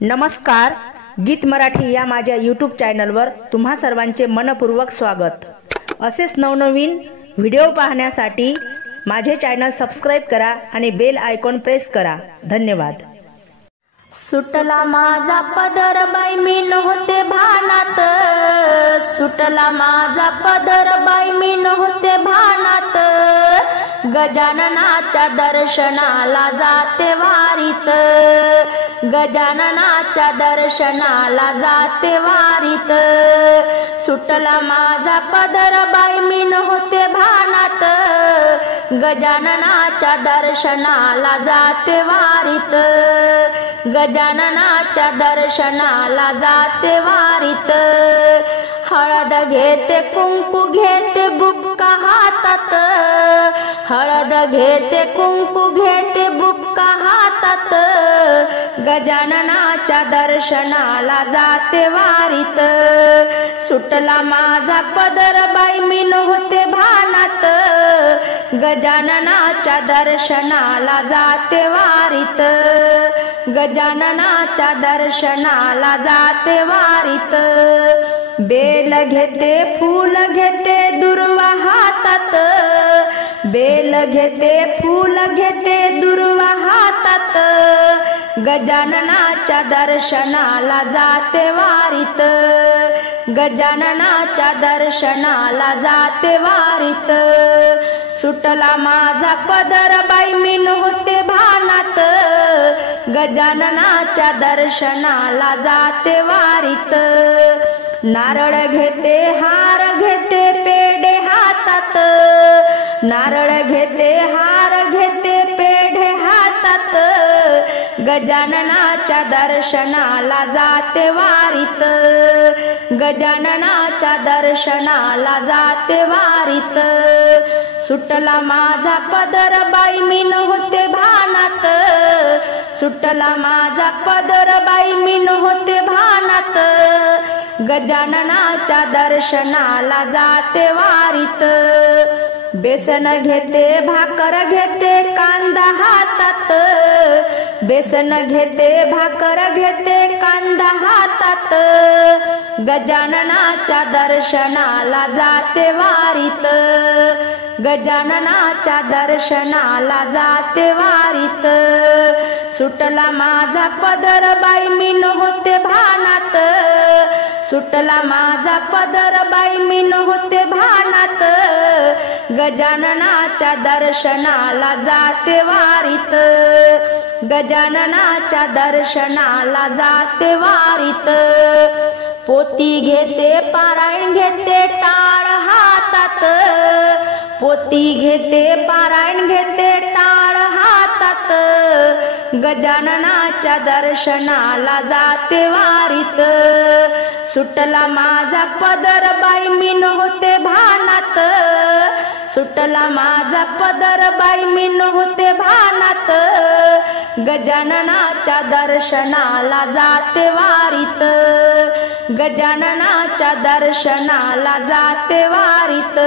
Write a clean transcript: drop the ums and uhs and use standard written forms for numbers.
नमस्कार, गीत मराठी या माझ्या यूट्यूब चॅनलवर तुम्हा सर्वांचे मनपूर्वक स्वागत। असेच नवनवीन व्हिडिओ पाहण्यासाठी माझे चॅनल सबस्क्राइब करा आणि बेल आयकॉन प्रेस करा। धन्यवाद। सुटला माझा पदर बाई मी नव्हते भानात, सुटला माझा पदर बाई मी नव्हते भानात, गजाननाच्या दर्शनाला जाते वारीत, गजाननाच्या दर्शनाला जाते वारीत। सुटला माझा पदर बाई मी नव्हते भानात, गजाननाच्या दर्शनाला जाते वारीत, गजाननाच्या दर्शनाला जाते वारीत। हळद घेते कुंकू घेते बुक्का हातात, हळद घेते कुंकू घेते बुक्का हातात, गजाननाच्या दर्शनाला जाते वारीत। सुटला माझा पदर बाई मी नव्हते भानात, गजाननाच्या दर्शनाला जाते वारीत, गजाननाच्या दर्शनाला जाते वारीत। बेल घेते फूल घेते दुर्वा हातात, बेल घेते फूल घेते दुर्वा हातात, गजाननाच्या दर्शनाला जाते वारीत, गजाननाच्या दर्शनाला जाते वारीत। सुटला माझा पदर बाई मी नव्हते भानात, गजाननाच्या दर्शनाला जाते वारीत। नारळ घेते हार घेते पेढे हातात, नारळ घेते हार घेते पेढे हातात, गजाननाच्या दर्शनाला जाते वारीत, गजाननाच्या दर्शनाला जाते वारीत। सुटला माझा पदर बाई मी नव्हते भानात, सुटला माझा पदर बाई मी नव्हते भानात, गजाननाच्या दर्शनाला जाते वारीत। बेसन घेते भाकर घेते कांदा हातात, बेसन घेते भाकर घेते कांदा हातात, गजाननाच्या दर्शनाला जाते वारीत, गजाननाच्या दर्शनाला जाते वारीत। सुटला माझा पदर बाई मी नव्हते भानात, सुटला माझा पदर बाई मी नव्हते भानात, गजाननाच्या दर्शनाला जाते वारीत, गजाननाच्या दर्शनाला जाते वारीत। पोती घेते पारायण घेते टाळ हातात, पोती घेते पारायण घेते टाळ हातात, गजाननाच्या दर्शनाला जाते वारीत। सुटला माझा पदर बाई मी नव्हते भानात, सुटला माझा पदर बाई मी नव्हते भानात, गजाननाच्या दर्शनाला जाते वारीत, गजाननाच्या दर्शनाला जाते वारीत।